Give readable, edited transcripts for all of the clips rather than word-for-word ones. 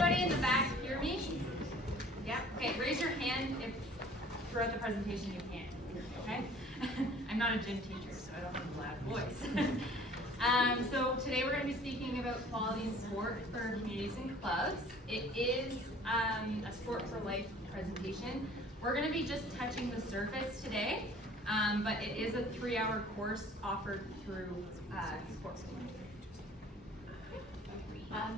everybody in the back hear me? Yeah? Okay, raise your hand if throughout the presentation you can't hear me, okay? I'm not a gym teacher, so I don't have a loud voice. So today we're going to be speaking about quality sport for communities and clubs. It is a Sport for Life presentation. We're going to be just touching the surface today, but it is a 3-hour course offered through Sport for Life.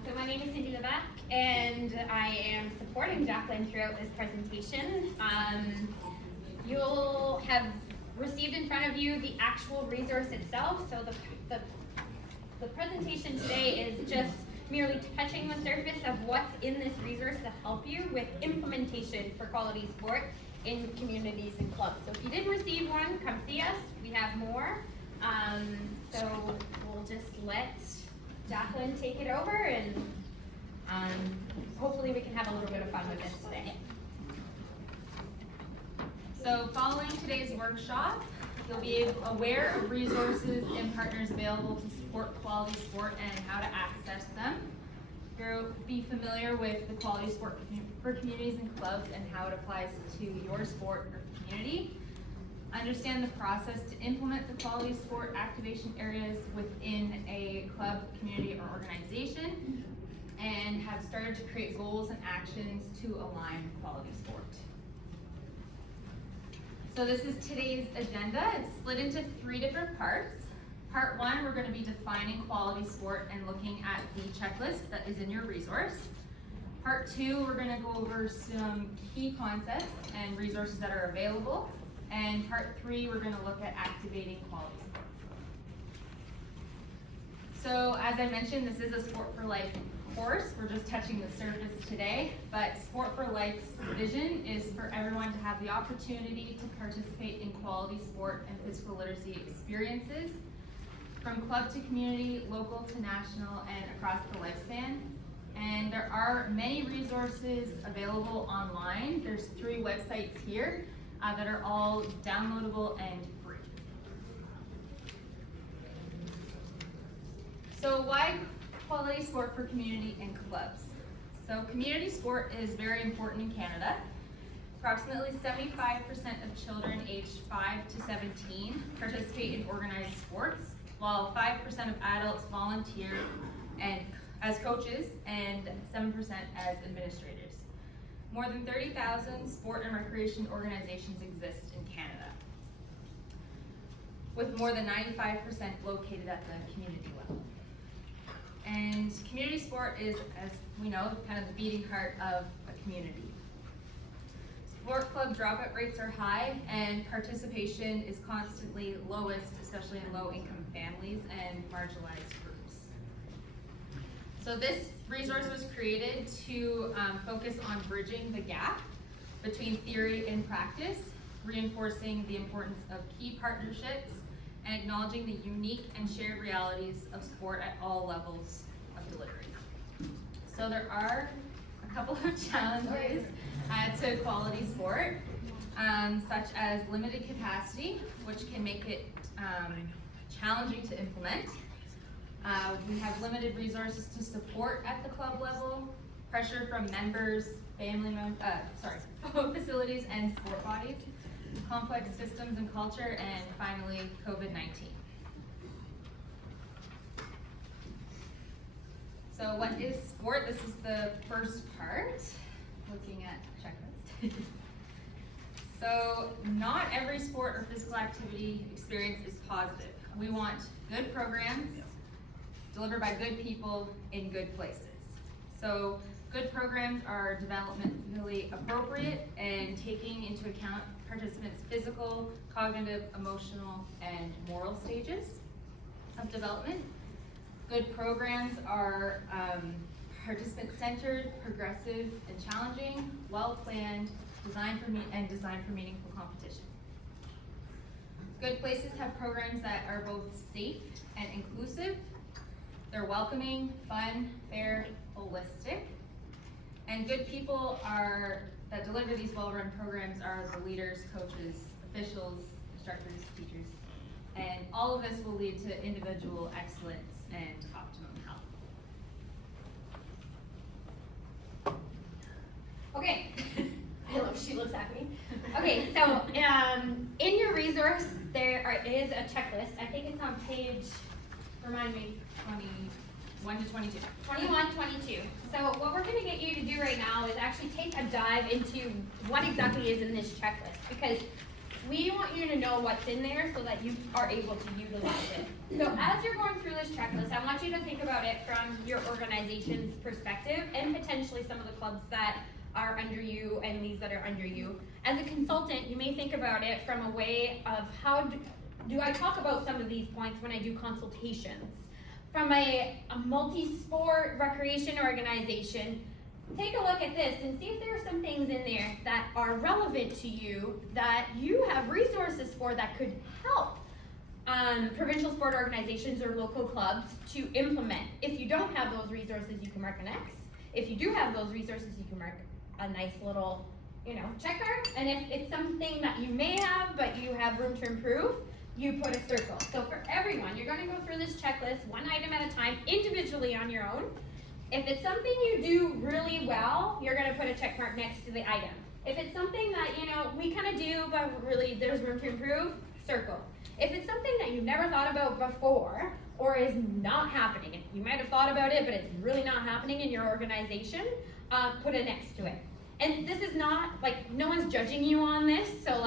So my name is Cindy Levesque, and I am supporting Jaqueline throughout this presentation. You'll have received in front of you the actual resource itself. So the presentation today is just merely touching the surface of what's in this resource to help you with implementation for quality sport in communities and clubs. So if you didn't receive one, come see us. We have more. So we'll just let Jaqueline take it over, and hopefully we can have a little bit of fun with this today. So following today's workshop, you'll be aware of resources and partners available to support quality sport and how to access them. You'll be familiar with the quality sport for communities and clubs and how it applies to your sport or community. Understand the process to implement the quality sport activation areas within a club, community, or organization, and have started to create goals and actions to align with quality sport. So this is today's agenda. It's split into 3 different parts. Part 1, we're going to be defining quality sport and looking at the checklist that is in your resource. Part 2, we're going to go over some key concepts and resources that are available. And part 3, we're going to look at activating quality sport. So as I mentioned, this is a Sport for Life course. We're just touching the surface today, but Sport for Life's vision is for everyone to have the opportunity to participate in quality sport and physical literacy experiences from club to community, local to national, and across the lifespan. And there are many resources available online. There's 3 websites here that are all downloadable and free. So why quality sport for community and clubs? So community sport is very important in Canada. Approximately 75% of children aged 5 to 17 participate in organized sports, while 5% of adults volunteer and as coaches and 7% as administrators. More than 30,000 sport and recreation organizations exist in Canada, with more than 95% located at the community level. And community sport is, as we know, kind of the beating heart of a community. Sport club dropout rates are high, and participation is constantly lowest, especially in low-income families and marginalized groups. So this resource was created to focus on bridging the gap between theory and practice, reinforcing the importance of key partnerships, and acknowledging the unique and shared realities of sport at all levels of delivery. So there are a couple of challenges to quality sport, such as limited capacity, which can make it challenging to implement. We have limited resources to support at the club level, pressure from members, facilities and sport bodies, complex systems and culture, and finally, COVID-19. So what is sport? This is the first part, looking at checklist. So not every sport or physical activity experience is positive. We want good programs delivered by good people in good places. So good programs are developmentally appropriate and taking into account participants' physical, cognitive, emotional, and moral stages of development. Good programs are participant-centered, progressive, and challenging, well-planned, designed for meaningful competition. Good places have programs that are both safe and inclusive. They're welcoming, fun, fair, holistic. And good people that deliver these well-run programs are the leaders, coaches, officials, instructors, teachers. And all of this will lead to individual excellence and optimum health. checklist. I think it's on page, remind me. 21 to 22. 21, 22. So what we're gonna get you to do right now is actually take a dive into what exactly is in this checklist, because we want you to know what's in there so that you are able to utilize it. So as you're going through this checklist, I want you to think about it from your organization's perspective and potentially some of the clubs that are under you and leagues that are under you. As a consultant, you may think about it from a way of how do I talk about some of these points when I do consultations. From a multi-sport recreation organization, take a look at this and see if there are some things in there that are relevant to you that you have resources for that could help provincial sport organizations or local clubs to implement. If you don't have those resources, you can mark an X. If you do have those resources, you can mark a nice little, check mark. And if it's something that you may have, but you have room to improve, you put a circle. So for everyone, you're going to go through this checklist one item at a time, individually on your own. If it's something you do really well, you're going to put a check mark next to the item. If it's something that, we kind of do, but really there's room to improve, circle. If it's something that you've never thought about before, or is not happening, you might have thought about it, but it's really not happening in your organization, put a next to it. And this is not, no one's judging you on this, so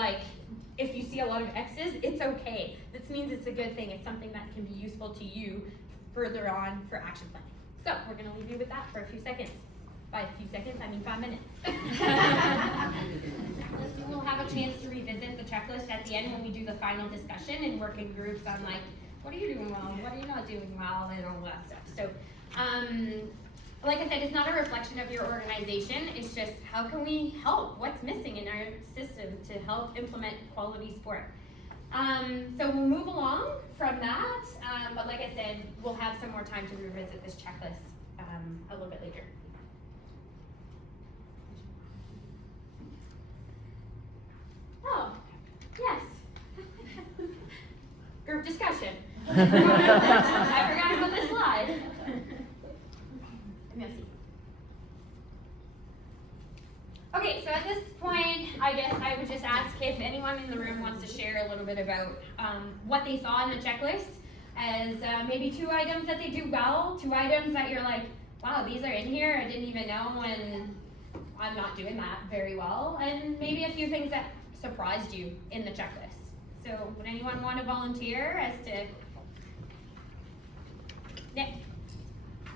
if you see a lot of X's, it's okay. This means it's a good thing. It's something that can be useful to you further on for action planning. So we're gonna leave you with that for a few seconds. By a few seconds, I mean 5 minutes. You will have a chance to revisit the checklist at the end when we do the final discussion and work in groups on what are you doing well, what are you not doing well, and all that stuff. So, like I said, it's not a reflection of your organization, it's just how can we help? What's missing in our system to help implement quality sport? So we'll move along from that, but like I said, we'll have some more time to revisit this checklist a little bit later. Oh, yes. Group discussion. I forgot about this slide. Okay, so at this point, I guess I would just ask if anyone in the room wants to share a little bit about what they saw in the checklist as maybe 2 items that they do well, 2 items that you're like, wow, these are in here, I didn't even know, and I'm not doing that very well, and maybe a few things that surprised you in the checklist. So would anyone want to volunteer as to Nick?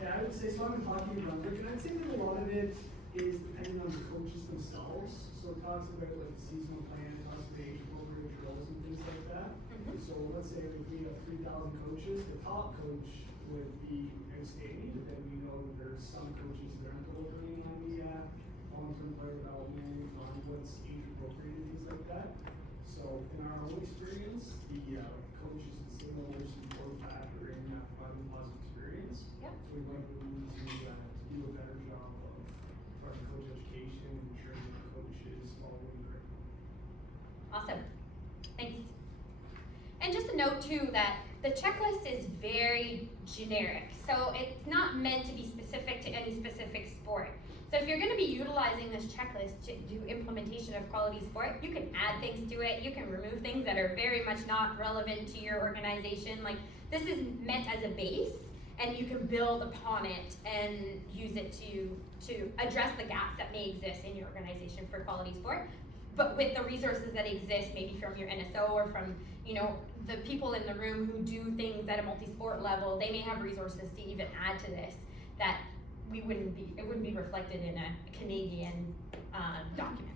Yeah, I would say, so I've been talking about it, and I'd say that a lot of it is depending on the coaches themselves. So it talks about the seasonal plan, it talks about age-appropriate drills and things like that. So let's say if we have 3,000 coaches, the top coach would be outstanding, but then we know that there's some coaches that aren't delivering on the long-term player development, on what's age-appropriate and things like that. So in our own experience, the coaches would say, well, there's some growth factor in that positive experience. Yep. So we'd like to do a better job of front coach education and ensuring that the coach is following the curriculum. Awesome. Thanks. And just a note too that the checklist is very generic. So it's not meant to be specific to any specific sport. So if you're going to be utilizing this checklist to do implementation of quality sport, you can add things to it. You can remove things that are very much not relevant to your organization. This is meant as a base, and you can build upon it and use it to address the gaps that may exist in your organization for quality sport. But with the resources that exist, maybe from your NSO or from the people in the room who do things at a multi-sport level, they may have resources to even add to this that it wouldn't be reflected in a Canadian document.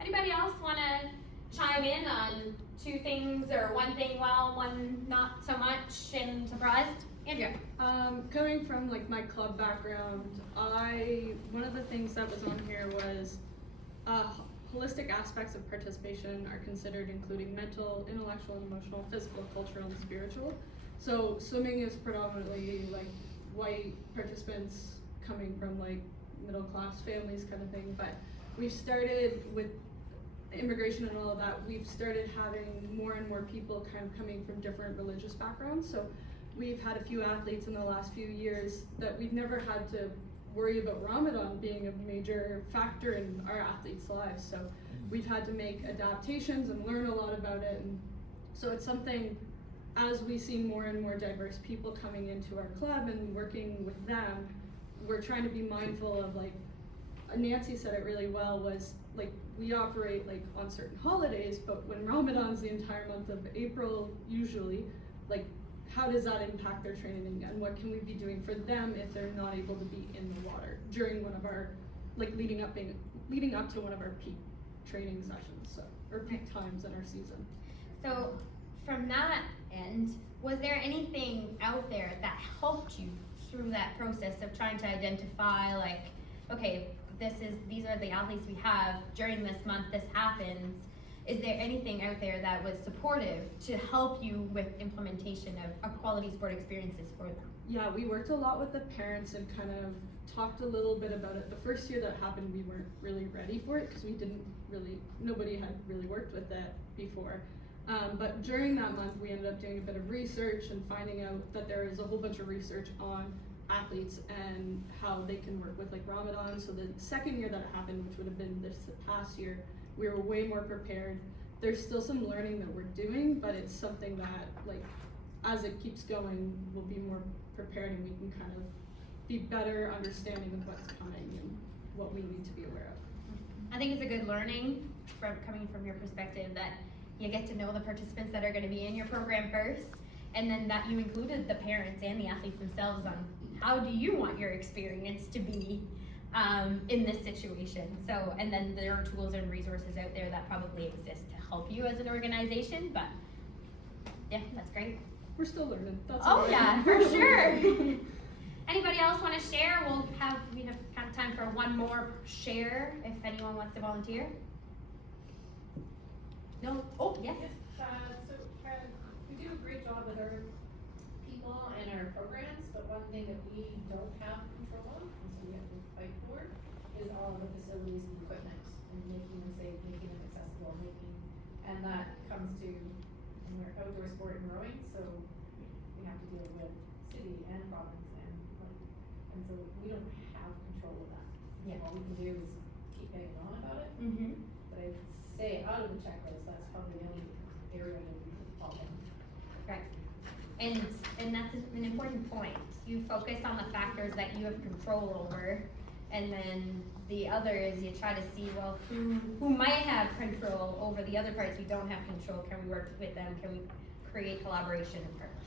Anybody else want to chime in on 2 things or 1 thing well, 1 not so much and surprised? Andrea. Coming from my club background, one of the things that was on here was holistic aspects of participation are considered, including mental, intellectual, emotional, physical, cultural, and spiritual. So swimming is predominantly white participants coming from middle class families kind of thing, but we've started with immigration and all of that, we've started having more and more people kind of coming from different religious backgrounds. So we've had a few athletes in the last few years that we've never had to worry about Ramadan being a major factor in our athletes' lives. So we've had to make adaptations and learn a lot about it. And so it's something as we see more and more diverse people coming into our club and working with them, we're trying to be mindful of, like, Nancy said it really well, was like, we operate like on certain holidays, but when Ramadan's the entire month of April usually, like, how does that impact their training, and what can we be doing for them if they're not able to be in the water during one of our, like, leading up to one of our peak training sessions, so, or peak times in our season. So from that end, was there anything out there that helped you through that process of trying to identify, like, okay, these are the athletes we have during this month, this happens? Is there anything out there that was supportive to help you with implementation of quality sport experiences for them? Yeah, we worked a lot with the parents and kind of talked a little bit about it. The first year that happened, we weren't really ready for it because nobody had really worked with it before. But during that month, we ended up doing a bit of research and finding out that there is a whole bunch of research on athletes and how they can work with, like, Ramadan. So the second year that it happened, which would have been this past year, we were way more prepared. There's still some learning that we're doing, but it's something that, like, as it keeps going, we'll be more prepared and we can kind of be better understanding of what's coming and what we need to be aware of. I think it's a good learning coming from your perspective that you get to know the participants that are going to be in your program first, and then that you included the parents and the athletes themselves on how do you want your experience to be in this situation. So, and then there are tools and resources out there that probably exist to help you as an organization, but yeah, that's great. We're still learning. That's Oh all. yeah, for sure. Anybody else want to share? We have kind of time for one more share if anyone wants to volunteer. No? Oh, yes. We do a great job with our people and our programs, but one thing that we don't have control of, and so we have to fight for, is all the facilities and equipment, and making them safe, making them accessible, and that comes to, and we're outdoor sport and rowing, so we have to deal with city and province and so we don't have control of that. Yeah. All we can do is keep getting on about it, Mm-hmm. but I'd say out of the checklist, that's probably the only area that we could fall in. Right. And that's an important point. You focus on the factors that you have control over, and then the other is you try to see, well, who might have control over the other parts we don't have control. Can we work with them? Can we create collaboration and partnerships?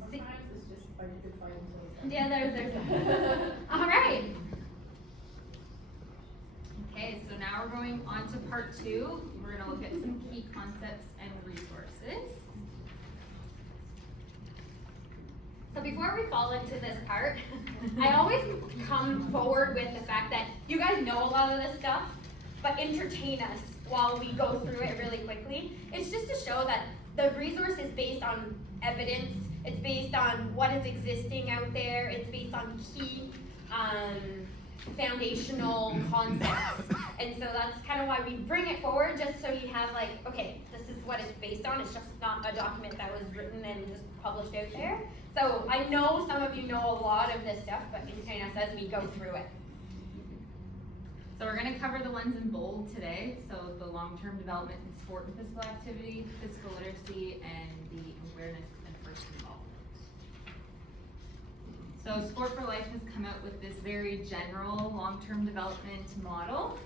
Sometimes it's just fight a good fight until it's done. Yeah, there's all right. Okay, so now we're going on to part 2. We're going to look at some key concepts and resources. So before we fall into this part, I always come forward with the fact that you guys know a lot of this stuff, but entertain us while we go through it really quickly. It's just to show that the resource is based on evidence, it's based on what is existing out there, it's based on key foundational concepts. And so that's kind of why we bring it forward, just so you have, like, okay, this is what it's based on. It's just not a document that was written and just published out there. So I know some of you know a lot of this stuff, but entertain us as we go through it. So we're going to cover the ones in bold today. So the long-term development in sport and physical activity, physical literacy, and the awareness and first involvement. So Sport for Life has come out with this very general long-term development model.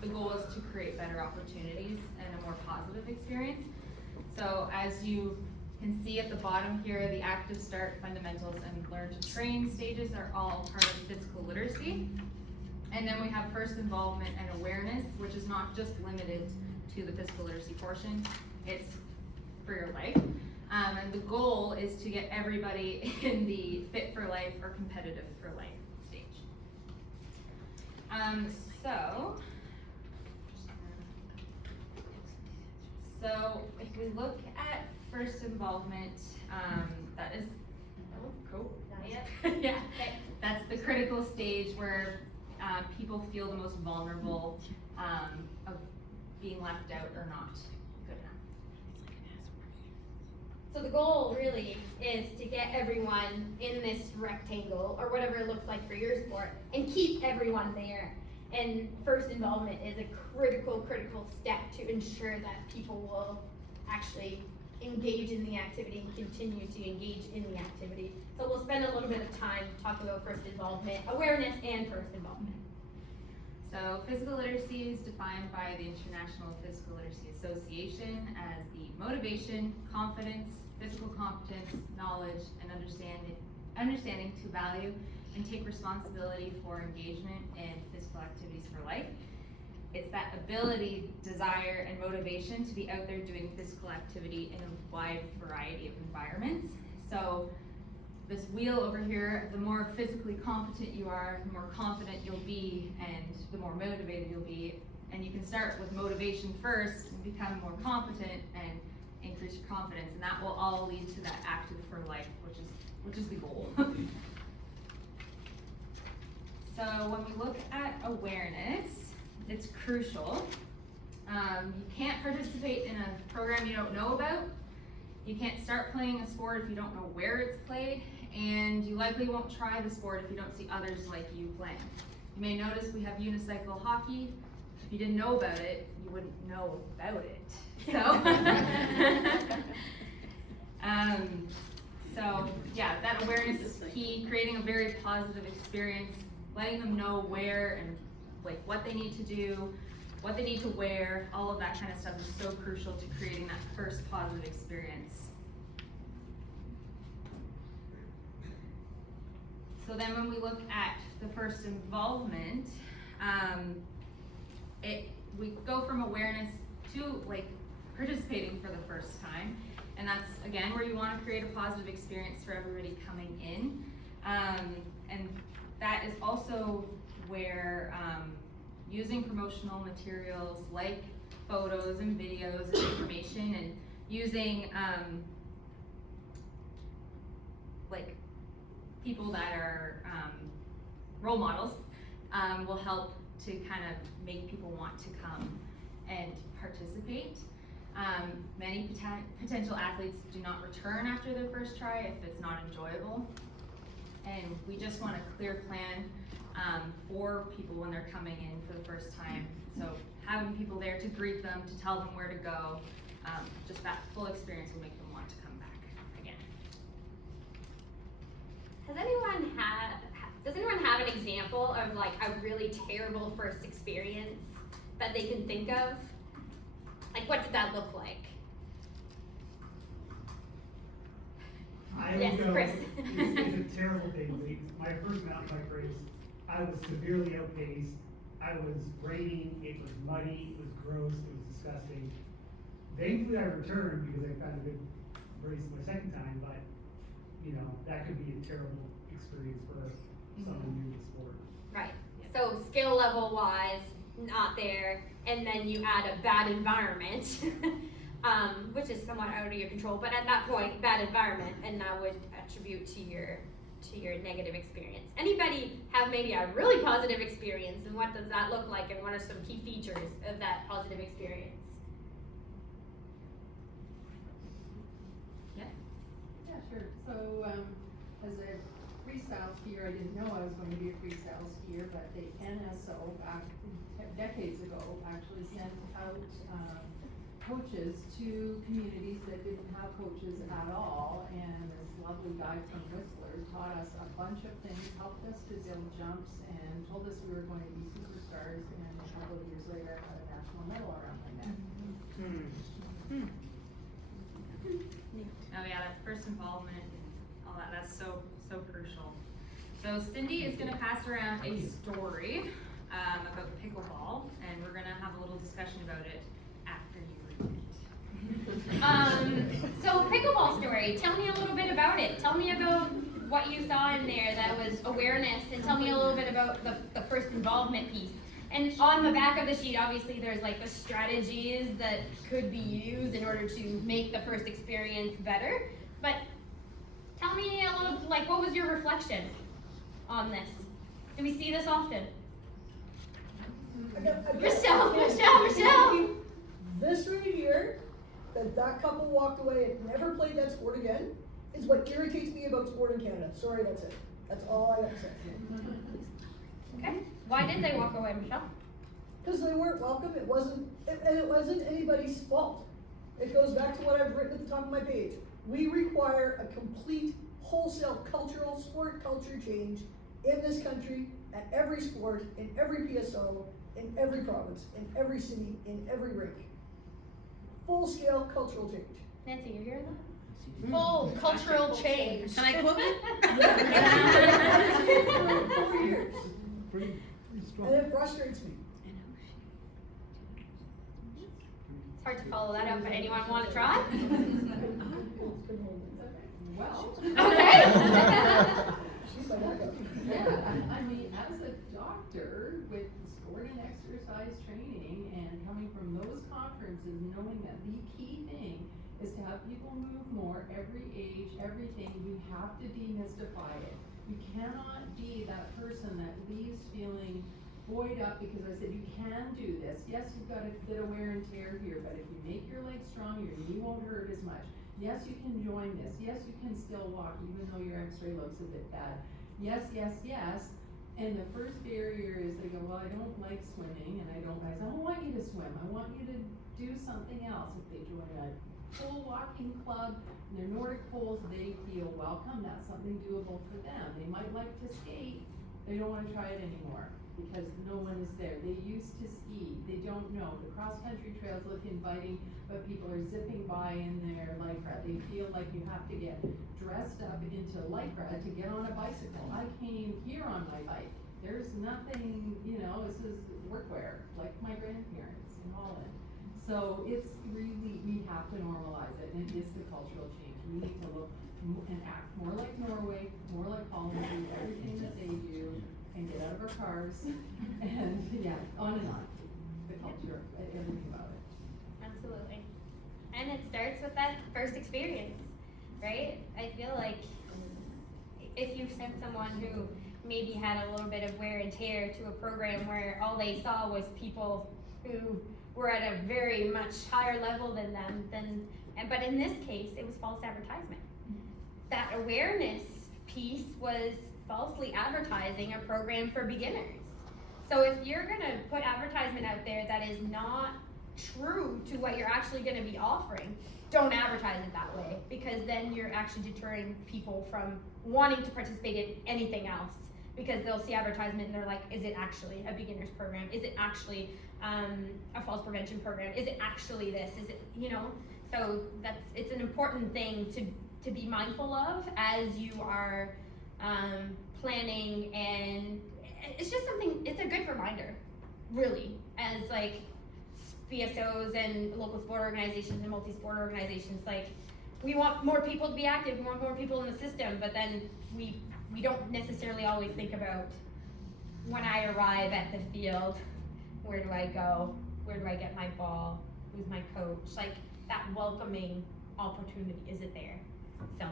The goal is to create better opportunities and a more positive experience. So as you can see at the bottom here, the active start, fundamentals, and learn to train stages are all part of physical literacy. And then we have first involvement and awareness, which is not just limited to the physical literacy portion, it's for your life. And the goal is to get everybody in the fit for life or competitive for life stage. So if we look at first involvement, that is, cool. Yeah, that's the critical stage where people feel the most vulnerable of being left out or not good enough. So the goal really is to get everyone in this rectangle, or whatever it looks like for your sport, and keep everyone there. And first involvement is a critical step to ensure that people will actually engage in the activity and continue to engage in the activity. So we'll spend a little bit of time talking about first involvement, awareness and first involvement. So physical literacy is defined by the International Physical Literacy Association as the motivation, confidence, physical competence, knowledge, and understanding to value and take responsibility for engagement in physical activities for life. It's that ability, desire, and motivation to be out there doing physical activity in a wide variety of environments. So this wheel over here, the more physically competent you are, the more confident you'll be, and the more motivated you'll be. And you can start with motivation first and become more competent and increase your confidence, and that will all lead to that active for life, which is the goal. So when we look at awareness, it's crucial. You can't participate in a program you don't know about. You can't start playing a sport if you don't know where it's played, and you likely won't try the sport if you don't see others like you playing. You may notice we have unicycle hockey. If you didn't know about it, you wouldn't know about it. So yeah, that awareness is key, creating a very positive experience, letting them know where and like what they need to do, what they need to wear, all of that kind of stuff is so crucial to creating that first positive experience. So then when we look at the first involvement, we go from awareness to like participating for the first time, and that's again where you want to create a positive experience for everybody coming in, and that is also where using promotional materials like photos and videos and information, and using like people that are role models will help to kind of make people want to come and participate. Many potential athletes do not return after their first try if it's not enjoyable. And we just want a clear plan for people when they're coming in for the first time. So having people there to greet them, to tell them where to go, just that full experience will make them want to come back again. Does anyone have an example of like a really terrible first experience that they can think of? Like what did that look like? Yes, Chris. It's a terrible thing. My first mountain bike race, I was severely outpaced. I was raining, it was muddy, it was gross, it was disgusting. Thankfully I returned because I found a good race my second time, but you know, that could be a terrible experience for someone new to the sport. Right. So skill level wise, not there, and then you add a bad environment, which is somewhat out of your control, but at that point, bad environment, and that would attribute to your negative experience. Anybody have maybe a really positive experience, and what does that look like, and what are some key features of that positive experience? Yeah. Yeah, sure. So, as a freestyle skier, I didn't know I was going to be a freestyle skier, but the NSO back decades ago actually sent out coaches to communities that didn't have coaches at all, and this lovely guy from Whistler taught us a bunch of things, helped us to build jumps, and told us we were going to be superstars, and a couple of years later I had a national medal around my neck. Oh yeah, that first involvement and all that, that's so crucial. So Cindy is gonna pass around a story about pickleball, and we're gonna have a little discussion about it after you read it. So pickleball story, tell me a little bit about it. Tell me about what you saw in there that was awareness, and tell me a little bit about the first involvement piece. And on the back of the sheet, obviously there's like the strategies that could be used in order to make the first experience better. But tell me a little, like, what was your reflection on this? Do we see this often? Michelle! This right here, that couple walked away and never played that sport again, is what irritates me about sport in Canada. Sorry, that's it. That's all I got to say. Okay. Why did they walk away, Michelle? Because they weren't welcome. It wasn't anybody's fault. It goes back to what I've written at the top of my page. We require a complete wholesale cultural sport culture change in this country, at every sport, in every PSO, in every province, in every city, in every rink. Full scale cultural change. Nancy, you're hearing that? Full cultural change. Can I quote it? For 4 years. Pretty strong. And it frustrates me. It's hard to follow that up, but anyone want to try? Well. Okay. She's my backup. Yeah, I mean, as a doctor with sport and exercise training and coming from those conferences, knowing that the key thing is to have people move more, every age, everything, we have to demystify it. You cannot be that person that leaves feeling buoyed up because I said you can do this. Yes, you've got a bit of wear and tear here, but if you make your legs strong, your knee won't hurt as much. Yes, you can join this. Yes, you can still walk even though your x-ray looks a bit bad. Yes, yes, yes. And the first barrier is they go, well, I don't like swimming and I don't want you to swim. I want you to do something else. If they join a pool walking club, and they're Nordic pools, they feel welcome. That's something doable for them. They might like to skate. They don't want to try it anymore because no one is there. They used to ski. They don't know. The cross-country trails look inviting, but people are zipping by in their Lycra. They feel like you have to get dressed up into Lycra to get on a bicycle. I came here on my bike. There's nothing, this is workwear, like my grandparents in Holland. So it's really, we have to normalize it, and it is the cultural change. We need to look and act more like Norway, more like Holland, do everything that they do, and get out of our cars, and yeah, on and on. The culture, everything about it. Absolutely. And it starts with that first experience, right? I feel like if you sent someone who maybe had a little bit of wear and tear to a program where all they saw was people who were at a very much higher level than them, but in this case, it was false advertisement. That awareness piece was falsely advertising a program for beginners. So if you're gonna put advertisement out there that is not true to what you're actually gonna be offering, don't advertise it that way, because then you're actually deterring people from wanting to participate in anything else, because they'll see advertisement and they're like, is it actually a beginner's program? Is it actually a falls prevention program? Is it actually this? Is it, so it's an important thing to be mindful of as you are planning, and it's just something, it's a good reminder, really, as like BSOs and local sport organizations and multi-sport organizations, like we want more people to be active, we want more people in the system, but then we don't necessarily always think about, when I arrive at the field, where do I go? Where do I get my ball? Who's my coach? Like that welcoming opportunity, is it there? So.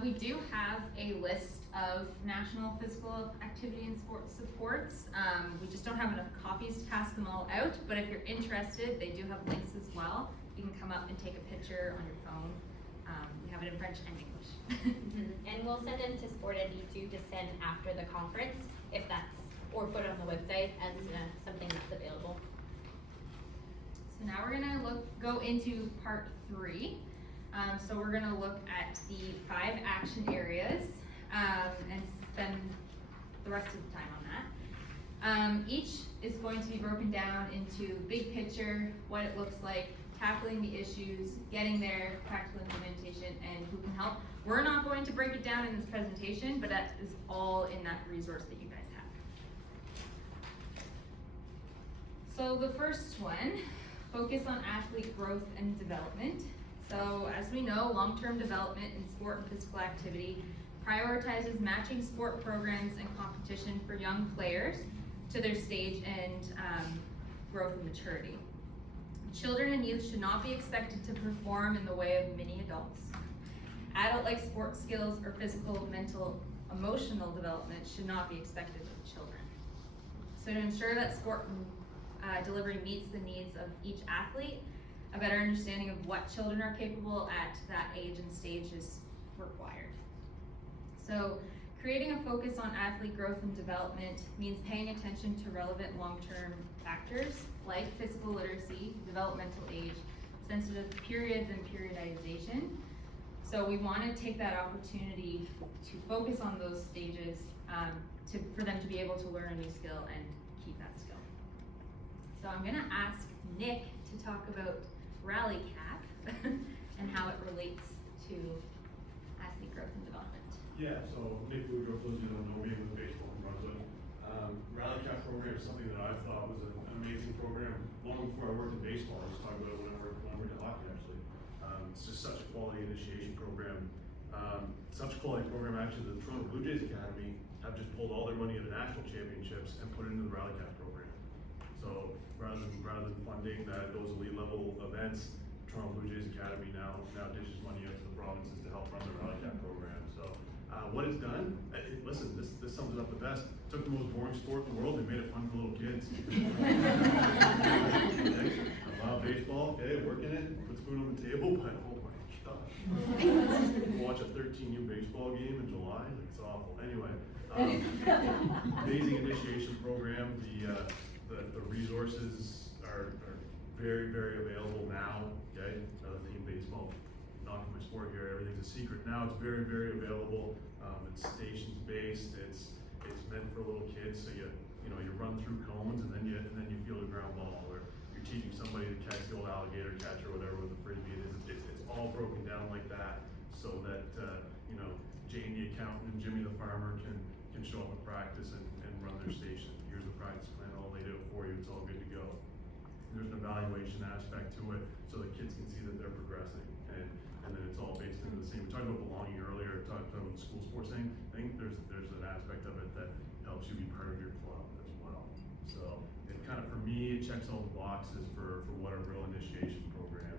We do have a list of national physical activity and sport supports. We just don't have enough copies to pass them all out, but if you're interested, they do have links as well. You can come up and take a picture on your phone. We have it in French and English. And we'll send them to Sport ND2 to send after the conference, if that's, or put it on the website as something that's available. So now we're gonna go into part 3. So we're gonna look at the 5 action areas and spend the rest of the time on that. Each is going to be broken down into big picture, what it looks like, tackling the issues, getting there, practical implementation, and who can help. We're not going to break it down in this presentation, but that is all in that resource that you guys have. So the first one, focus on athlete growth and development. So as we know, long-term development in sport and physical activity prioritizes matching sport programs and competition for young players to their stage and growth and maturity. Children and youth should not be expected to perform in the way of mini adults. Adult-like sport skills or physical, mental, emotional development should not be expected of children. So to ensure that sport delivery meets the needs of each athlete, a better understanding of what children are capable at that age and stage is required. So Creating a focus on athlete growth and development means paying attention to relevant long-term factors like physical literacy, developmental age, sensitive periods, and periodization. So we want to take that opportunity to focus on those stages for them to be able to learn a new skill and keep that skill. So I'm going to ask Nick to talk about Rally Cap and how it relates to athlete growth and development. Yeah, so Nick Boudreau, for those of you who don't know me, I'm with baseball in Brunswick. Rally Cap program is something that I thought was an amazing program long before I worked in baseball. I was talking about it when I worked in hockey, actually. It's just such a quality initiation program. Such a quality program, actually, the Toronto Blue Jays Academy have just pulled all their money at the national championships and put it into the Rally Cap program. So rather than funding those elite level events, Toronto Blue Jays Academy now dishes money out to the provinces to help run the Rally Cap program. So what it's done, listen, this sums it up the best. Took the most boring sport in the world and made it fun for little kids. I love baseball, okay, work in it, puts food on the table, but oh my gosh. Watch a 13U baseball game in July, like it's awful. Anyway, amazing initiation program. The resources are very, very available now, okay? Another theme, baseball, not my sport here, everything's a secret. Now it's very, very available. It's stations based, it's meant for little kids, so you run through cones and then you feel the ground ball, or you're teaching somebody to catch the old alligator catch or whatever with the frisbee. It's all broken down like that, so that Jane the accountant and Jimmy the farmer can show up at practice and run their station. Here's the practice plan, I'll lay it out for you, it's all good to go. There's an evaluation aspect to it, so the kids can see that they're progressing, and then it's all based into the same. We talked about belonging earlier, talked about the school sports thing. I think there's an aspect of it that helps you be part of your club as well. So it kind of, for me, it checks all the boxes for what a real initiation program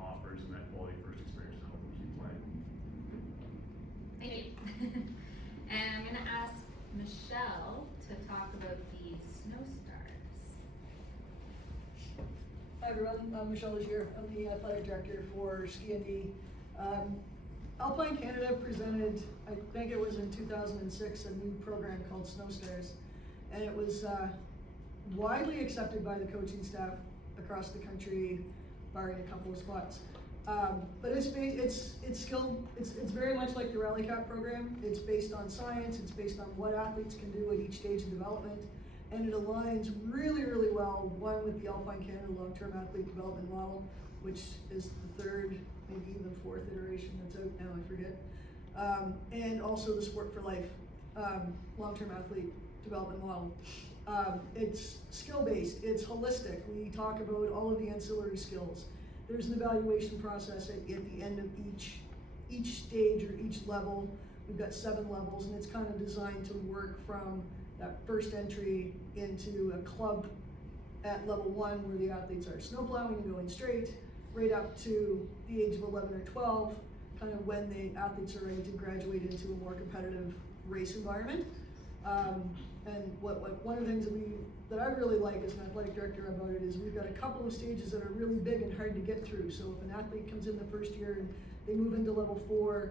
offers, and that quality first experience to help them keep playing. Thank you. And I'm going to ask Michelle to talk about the Snow Stars. Hi everyone, I'm Michelle Legier. I'm the athletic director for Ski and D. Alpine Canada presented, I think it was in 2006, a new program called Snow Stars, and it was widely accepted by the coaching staff across the country, barring a couple of spots. But it's very much like the Rally Cap program. It's based on science. It's based on what athletes can do at each stage of development. And it aligns really, really well, one, with the Alpine Canada long-term athlete development model, which is the third, maybe even fourth iteration that's out now, I forget. And also the Sport for Life long-term athlete development model. It's skill-based, it's holistic. We talk about all of the ancillary skills. There's an evaluation process at the end of each stage or each level. We've got 7 levels, and it's kind of designed to work from that first entry into a club at level 1, where the athletes are snowplowing and going straight, right up to the age of 11 or 12, kind of when the athletes are ready to graduate into a more competitive race environment. And one of the things that I really like as an athletic director about it is we've got a couple of stages that are really big and hard to get through. So if an athlete comes in the first year and they move into level 4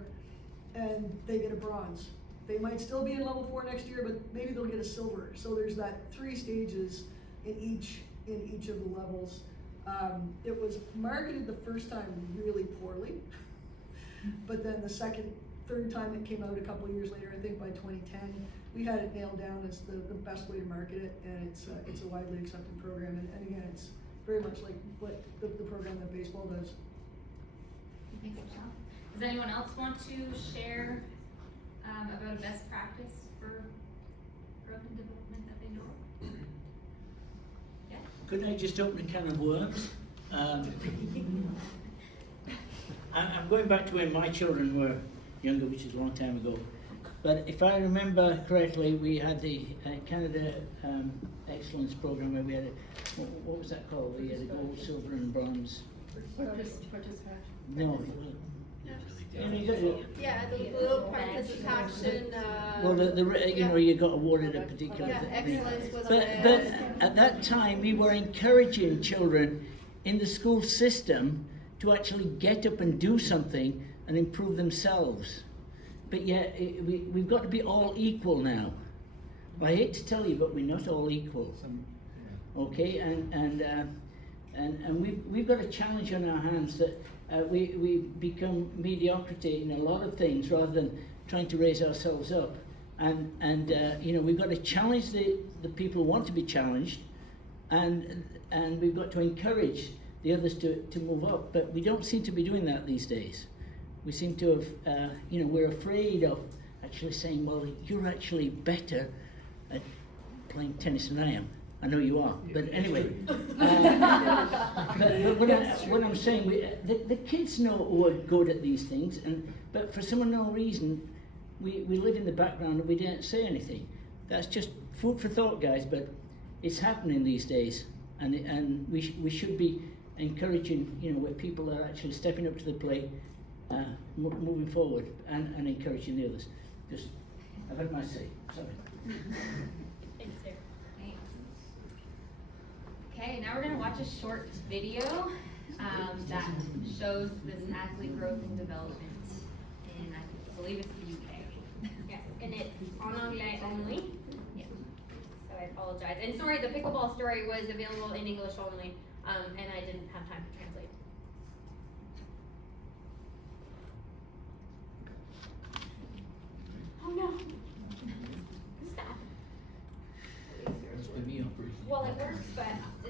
and they get a bronze, they might still be in level 4 next year, but maybe they'll get a silver. So there's that 3 stages in each of the levels. It was marketed the first time really poorly, but then the third time it came out a couple of years later, I think by 2010, we had it nailed down as the best way to market it, and it's a widely accepted program. And again, it's very much like what the program that baseball does. Thanks, Michelle. Does anyone else want to share about a best practice for growth and development that they know of? Yeah. Could I just open a can of worms? I'm going back to when my children were younger, which is a long time ago. But if I remember correctly, we had the Canada Excellence Program where we had what was that called? We had a gold, silver, and bronze. No. Yeah, the blue participation. Well, you got awarded a particular thing. Excellence was But at that time, we were encouraging children in the school system to actually get up and do something and improve themselves. but yet we've got to be all equal now. I hate to tell you, but we're not all equal. Okay, and we've got a challenge on our hands that we become mediocrity in a lot of things rather than trying to raise ourselves up. And you know, we've got to challenge the people who want to be challenged, and we've got to encourage the others to move up. But we don't seem to be doing that these days. We seem to have, you know, we're afraid of actually saying, well, you're actually better at playing tennis than I am. I know you are, but anyway. But what I'm saying, the kids know who are good at these things, but for some unknown reason, we live in the background and we don't say anything. That's just food for thought, guys, but it's happening these days, and we should be encouraging, you know, where people are actually stepping up to the plate, moving forward, and encouraging the others. Just, I've had my say. Sorry. Thanks, Sarah. Thanks. Okay, now we're going to watch a short video that shows this athlete growth and development in, I believe it's the UK. Yes, and it's en anglais only. Yeah. So I apologize. And sorry, the pickleball story was available in English only, and I didn't have time to translate. Oh no. Stop. Well, it works, but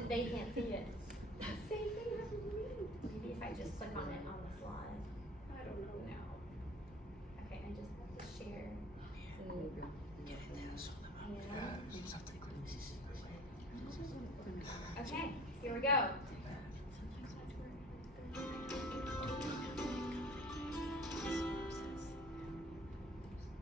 they can't see it. Same thing happened to me. Maybe if I just click on it on the slide. I don't know now. Okay, I just have to share. Okay, here we go.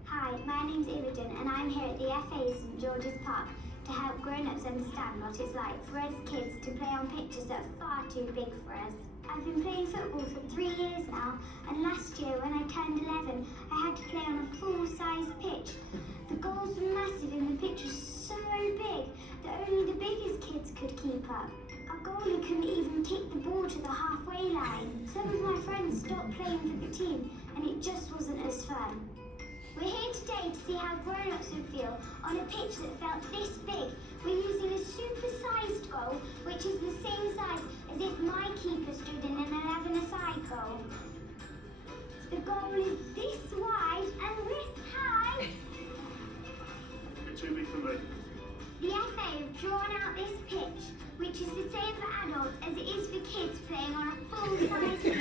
Hi, my name's Imogen and I'm here at the FA St George's Park to help grown-ups understand what it's like for us kids to play on pitches that are far too big for us. I've been playing football for 3 years now, and last year when I turned 11, I had to play on a full-size pitch. The goals were massive and the pitch was so big that only the biggest kids could keep up. Our goalie couldn't even kick the ball to the halfway line. Some of my friends stopped playing for the team, and it just wasn't as fun. We're here today to see how grown-ups would feel on a pitch that felt this big. We're using a super-sized goal, which is the same size as if my keeper stood in an 11-a-side goal. The goal is this wide and this high. It's too big for me. The FA have drawn out this pitch, which is the same for adults as it is for kids playing on a full-size pitch.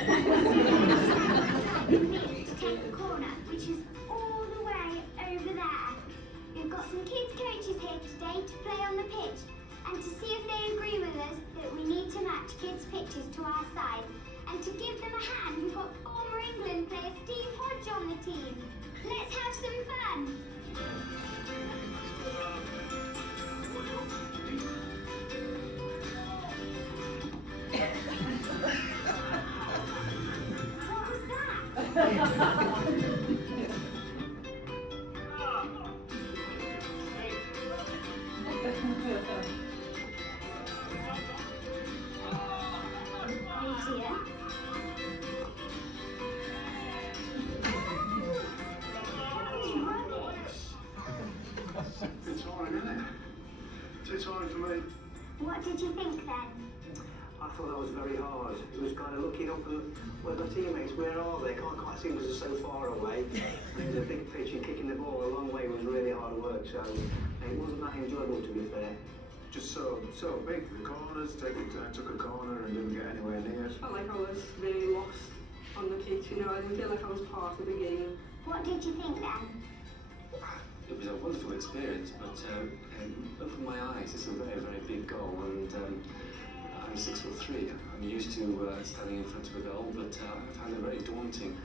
To take the corner, which is all the way over there. We've got some kids coaches here today to play on the pitch and to see if they agree with us that we need to match kids' pitches to our size. And to give them a hand, we've got former England player Steve Hodge on the team. Let's have some fun. What was that? Too tiring for me. What did you think then? I thought that was very hard. It was kind of looking up at where my teammates, where are they? Can't quite see because they're so far away. And it was a big pitch and kicking the ball a long way was really hard work, so it wasn't that enjoyable to be fair. Just so big, the corners, I took a corner and didn't get anywhere near it. I felt like I was really lost on the pitch, you know, I didn't feel like I was part of the game. What did you think then? It was a wonderful experience, but opened my eyes. It's a very, very big goal, and I'm 6'3". I'm used to standing in front of a goal, but I found it very daunting.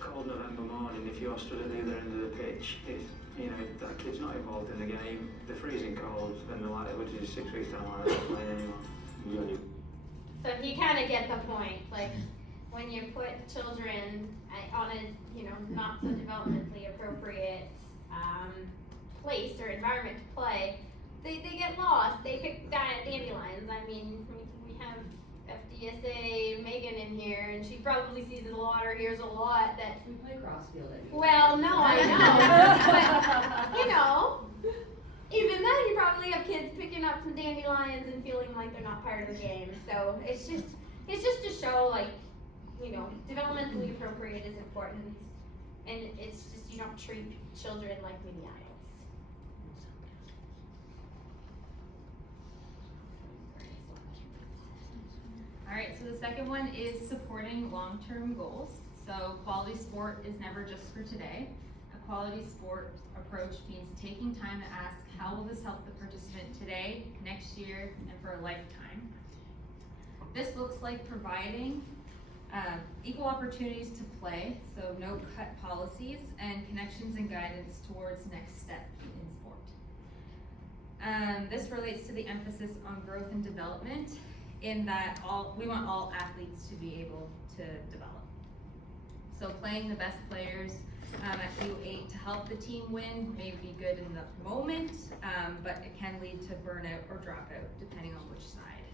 Cold November morning, if you're stood at the other end of the pitch, if you know that kid's not involved in the game, they're freezing cold, then they're like, which is 6 weeks down the line, not playing anymore. So you kind of get the point, like when you put children on a, you know, not so developmentally appropriate place or environment to play, they get lost. They pick dandelions. I mean, we have FDSA Megan in here, and she probably sees a lot or hears a lot that. We play crossfield anyway. Well, no, I know. But, you know, even then you probably have kids picking up some dandelions and feeling like they're not part of the game. So it's just to show, like, you know, developmentally appropriate is important. And it's just, you don't treat children like mini adults. All right, so the second one is supporting long-term goals. So quality sport is never just for today. A quality sport approach means taking time to ask, how will this help the participant today, next year, and for a lifetime? This looks like providing equal opportunities to play, so no cut policies, and connections and guidance towards next step in sport. This relates to the emphasis on growth and development, in that we want all athletes to be able to develop. So playing the best players at U8 to help the team win may be good in the moment, but it can lead to burnout or dropout depending on which side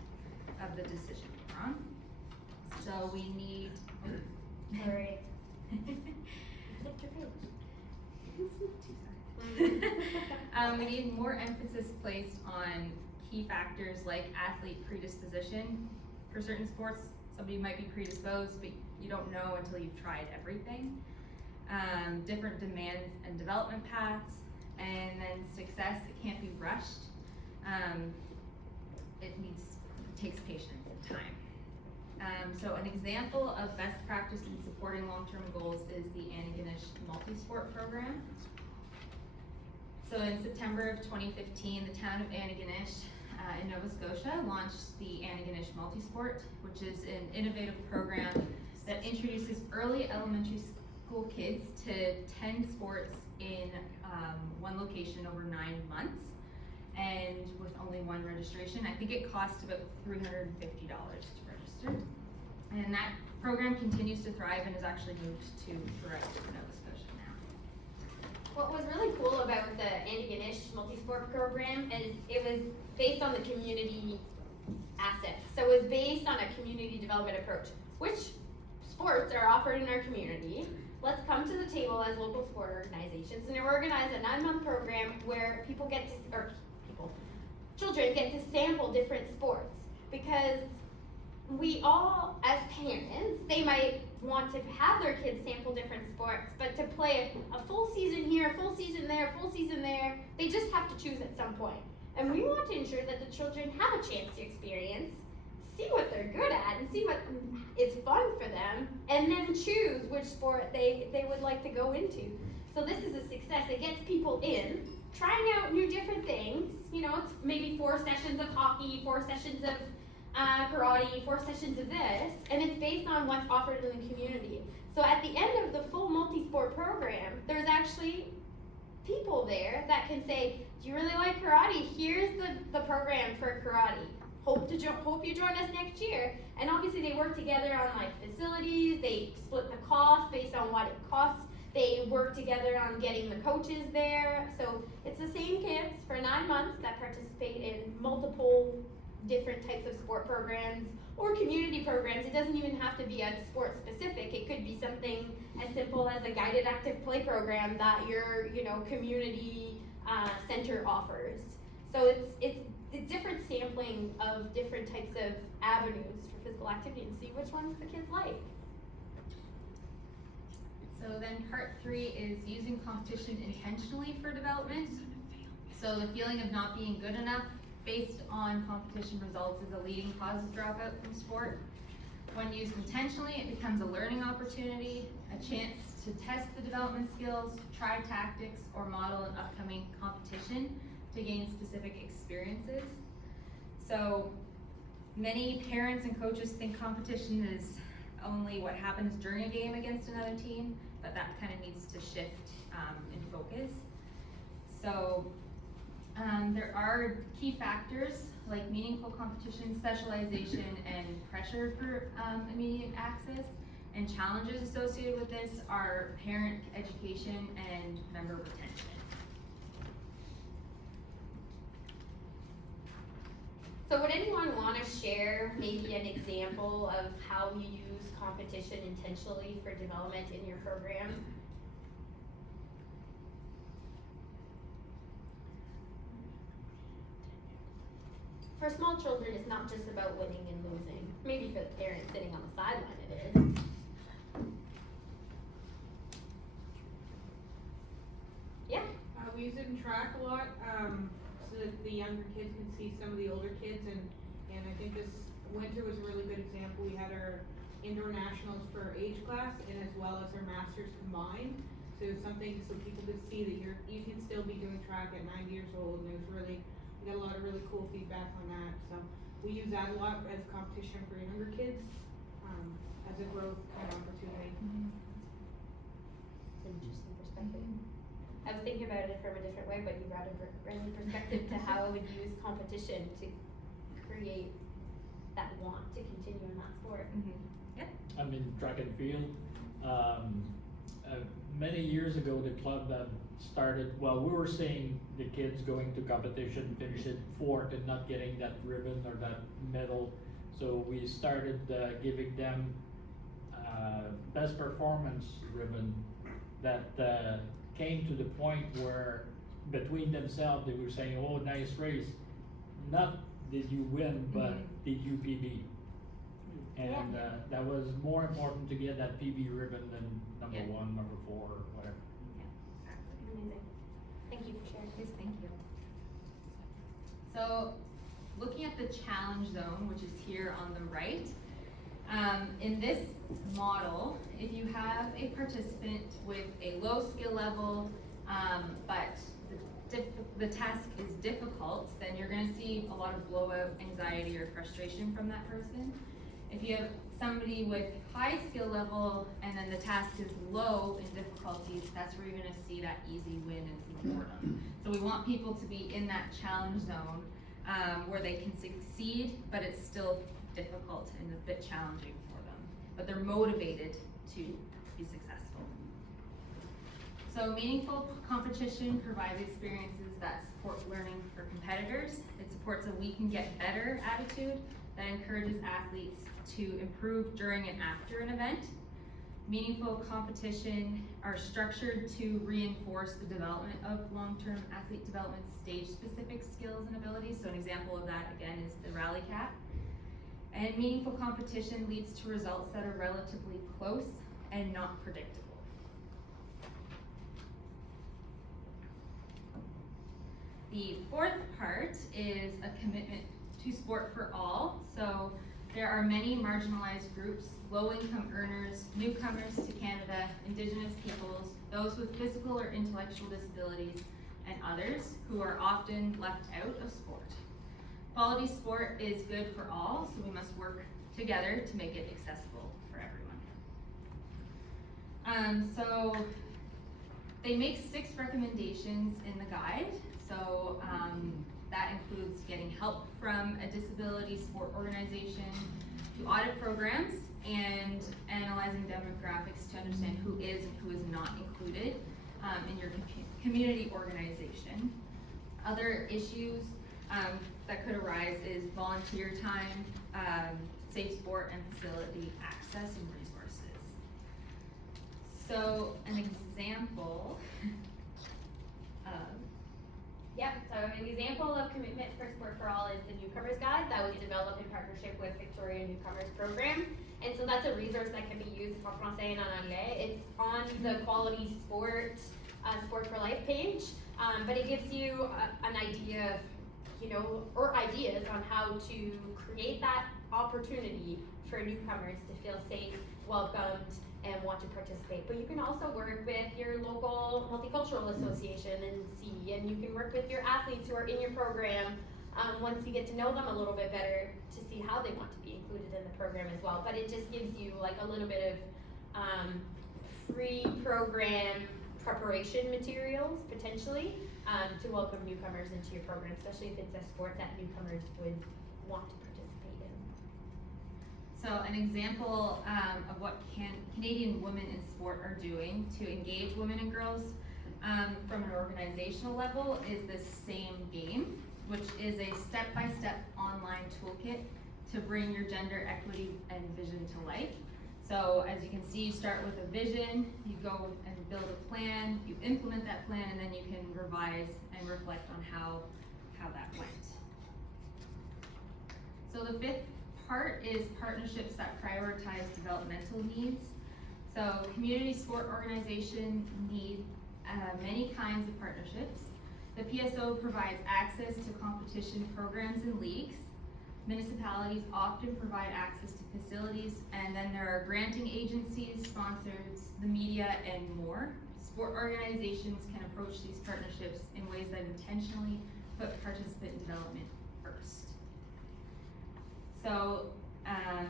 of the decision you're on. So we need. Alright. We need more emphasis placed on key factors like athlete predisposition. For certain sports, somebody might be predisposed, but you don't know until you've tried everything. Different demands and development paths, and then success, it can't be rushed. It takes patience and time. So an example of best practice in supporting long-term goals is the Antigonish multi-sport program. So in September of 2015, the town of Antigonish in Nova Scotia launched the Antigonish Multisport, which is an innovative program that introduces early elementary school kids to 10 sports in one location over 9 months, and with only one registration. I think it costs about $350 to register. And that program continues to thrive and has actually moved to throughout Nova Scotia now. What was really cool about the Antigonish multi-sport program is it was based on the community assets. So it was based on a community development approach. Which sports are offered in our community? Let's come to the table as local sport organizations and organize a 9-month program where children get to sample different sports. Because we all, as parents, they might want to have their kids sample different sports, but to play a full season here, full season there, full season there, they just have to choose at some point. And we want to ensure that the children have a chance to experience, see what they're good at, and see what is fun for them, and then choose which sport they would like to go into. So this is a success. It gets people in, trying out new different things. You know, it's maybe 4 sessions of hockey, 4 sessions of karate, 4 sessions of this, and it's based on what's offered in the community. So at the end of the full multi-sport program, there's actually people there that can say, do you really like karate? Here's the program for karate. Hope you join us next year. And obviously they work together on like facilities, they split the cost based on what it costs. They work together on getting the coaches there. So it's the same kids for 9 months that participate in multiple different types of sport programs or community programs. It doesn't even have to be a sport specific. It could be something as simple as a guided active play program that your community center offers. So it's different sampling of different types of avenues for physical activity and see which ones the kids like. So then part 3 is using competition intentionally for development. So the feeling of not being good enough based on competition results is a leading cause of dropout from sport. When used intentionally, it becomes a learning opportunity, a chance to test the development skills, try tactics, or model an upcoming competition to gain specific experiences. So many parents and coaches think competition is only what happens during a game against another team, but that kind of needs to shift in focus. So there are key factors like meaningful competition, specialization, and pressure for immediate access, and challenges associated with this are parent education and member retention. So would anyone want to share maybe an example of how you use competition intentionally for development in your program? for small children, it's not just about winning and losing. Maybe for the parents sitting on the sideline, it is. Yeah. We use it in track a lot, so that the younger kids can see some of the older kids, and I think this winter was a really good example. We had our indoor nationals for age class and as well as our masters combined. So something so people could see that you can still be doing track at 90 years old, and it was really, we got a lot of really cool feedback on that. So we use that a lot as competition for younger kids, as a growth kind of opportunity. It's an interesting perspective. I was thinking about it from a different way, but you brought a brand new perspective to how I would use competition to create that want to continue in that sport. I'm in track and field. Many years ago, the club started, well, we were seeing the kids going to competition, finishing fourth and not getting that ribbon or that medal. So we started giving them best performance ribbon that came to the point where between themselves they were saying, oh, nice race. Not did you win, but did you PB? And that was more important to get that PB ribbon than number 1, number 4, or whatever. Amazing. Thank you for sharing. Yes, thank you. So, looking at the challenge zone, which is here on the right, in this model, if you have a participant with a low skill level, but the task is difficult, then you're going to see a lot of blowout anxiety or frustration from that person. If you have somebody with high skill level and then the task is low in difficulty, that's where you're going to see that easy win and some boredom. So we want people to be in that challenge zone where they can succeed, but it's still difficult and a bit challenging for them. But they're motivated to be successful. So meaningful competition provides experiences that support learning for competitors. It supports a we can get better attitude that encourages athletes to improve during and after an event. Meaningful competition are structured to reinforce the development of long-term athlete development stage-specific skills and abilities. So an example of that, again, is the rally cap. And meaningful competition leads to results that are relatively close and not predictable. The fourth part is a commitment to sport for all. So there are many marginalized groups, low-income earners, newcomers to Canada, Indigenous peoples, those with physical or intellectual disabilities, and others who are often left out of sport. Quality sport is good for all, so we must work together to make it accessible for everyone. So they make 6 recommendations in the guide. So that includes getting help from a disability sport organization, to audit programs, and analyzing demographics to understand who is and who is not included in your community organization. Other issues that could arise is volunteer time, safe sport and facility access and resources. So an example Yep, so an example of commitment for Sport for All is the Newcomers Guide that was developed in partnership with Victoria Newcomers Program. And so that's a resource that can be used en français and en anglais. It's on the Quality Sport, Sport for Life page, but it gives you an idea of, or ideas on how to create that opportunity for newcomers to feel safe, welcomed, and want to participate. But you can also work with your local multicultural association and you can work with your athletes who are in your program once you get to know them a little bit better to see how they want to be included in the program as well. But it just gives you like a little bit of pre-program preparation materials potentially to welcome newcomers into your program, especially if it's a sport that newcomers would want to participate in. So an example of what Canadian women in sport are doing to engage women and girls from an organizational level is this same game, which is a step-by-step online toolkit to bring your gender equity and vision to life. So as you can see, you start with a vision, you go and build a plan, you implement that plan, and then you can revise and reflect on how that went. So the fifth part is partnerships that prioritize developmental needs. So community sport organizations need many kinds of partnerships. The PSO provides access to competition programs and leagues. Municipalities often provide access to facilities, and then there are granting agencies, sponsors, the media, and more. Sport organizations can approach these partnerships in ways that intentionally put participant development first. So,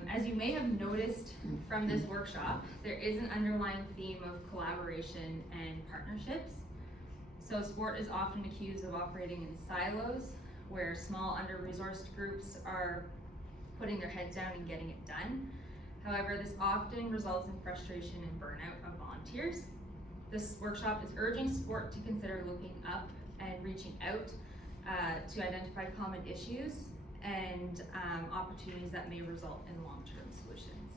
as you may have noticed from this workshop, there is an underlying theme of collaboration and partnerships. So sport is often accused of operating in silos, where small under-resourced groups are putting their heads down and getting it done. However, this often results in frustration and burnout of volunteers. This workshop is urging sport to consider looking up and reaching out to identify common issues and opportunities that may result in long-term solutions.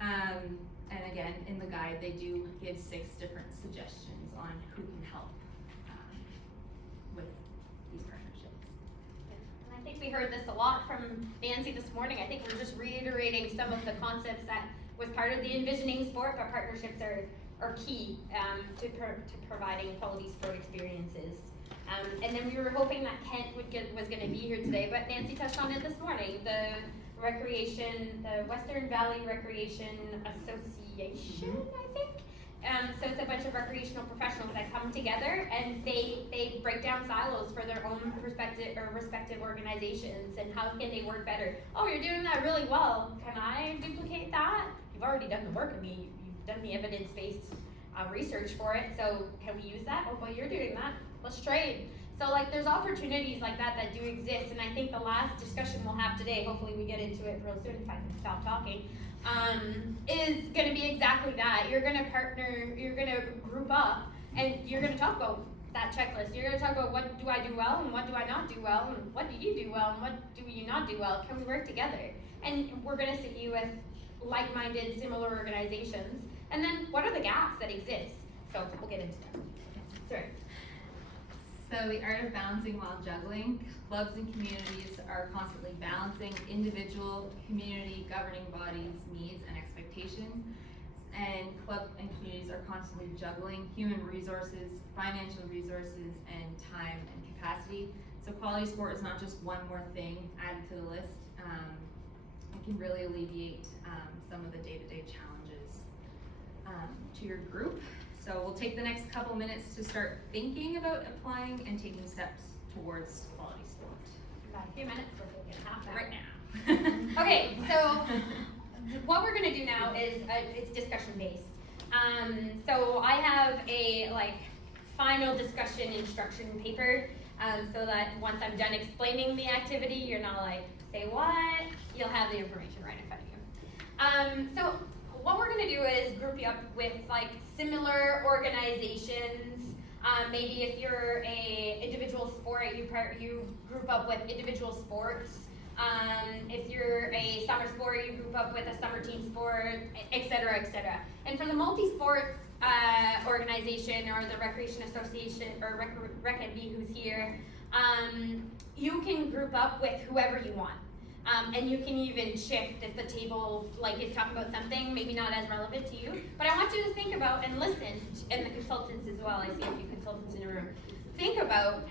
And again, in the guide, they do give 6 different suggestions on who can help with these partnerships. And I think we heard this a lot from Nancy this morning. I think we're just reiterating some of the concepts that was part of the Envisioning Sport, but partnerships are key to providing quality sport experiences. And then we were hoping that Kent was going to be here today, but Nancy touched on it this morning. The Western Valley Recreation Association, I think. So it's a bunch of recreational professionals that come together and they break down silos for their own respective organizations and how can they work better. Oh, you're doing that really well. Can I duplicate that? You've already done the work and you've done the evidence-based research for it. So can we use that? Oh, well, you're doing that. Let's trade. So like there's opportunities like that do exist, and I think the last discussion we'll have today, hopefully we get into it real soon if I can stop talking, is going to be exactly that. You're going to partner, you're going to group up, and you're going to talk about that checklist. You're going to talk about what do I do well and what do I not do well, and what do you do well and what do you not do well. Can we work together? And we're going to sit you with like-minded, similar organizations. And then what are the gaps that exist? So we'll get into that. Sorry. So the art of balancing while juggling. Clubs and communities are constantly balancing individual, community, governing bodies' needs and expectations. And clubs and communities are constantly juggling human resources, financial resources, and time and capacity. So quality sport is not just one more thing added to the list. It can really alleviate some of the day-to-day challenges to your group. So we'll take the next couple minutes to start thinking about applying and taking steps towards quality sport. About a few minutes, we're taking half right now. Okay, so what we're gonna do now is it's discussion based. So I have a final discussion instruction paper, so that once I'm done explaining the activity, you're not like, say what? You'll have the information right in front of you. So what we're gonna do is group you up with similar organizations. Maybe if you're a individual sport, you group up with individual sports. If you're a summer sport, you group up with a summer team sport, etc., etc. And for the multi-sports organization or the recreation association or Rec NV who's here, you can group up with whoever you want. And you can even shift if the table is talking about something maybe not as relevant to you. But I want you to think about and listen, and the consultants as well. I see a few consultants in the room. Think about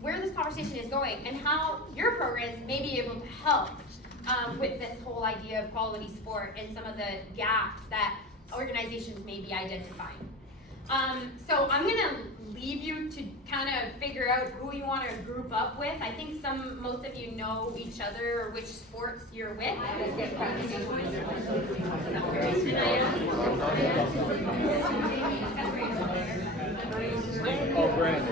where this conversation is going and how your programs may be able to help with this whole idea of quality sport and some of the gaps that organizations may be identifying. So I'm gonna leave you to kind of figure out who you want to group up with. I think most of you know each other or which sports you're with. Oh, great.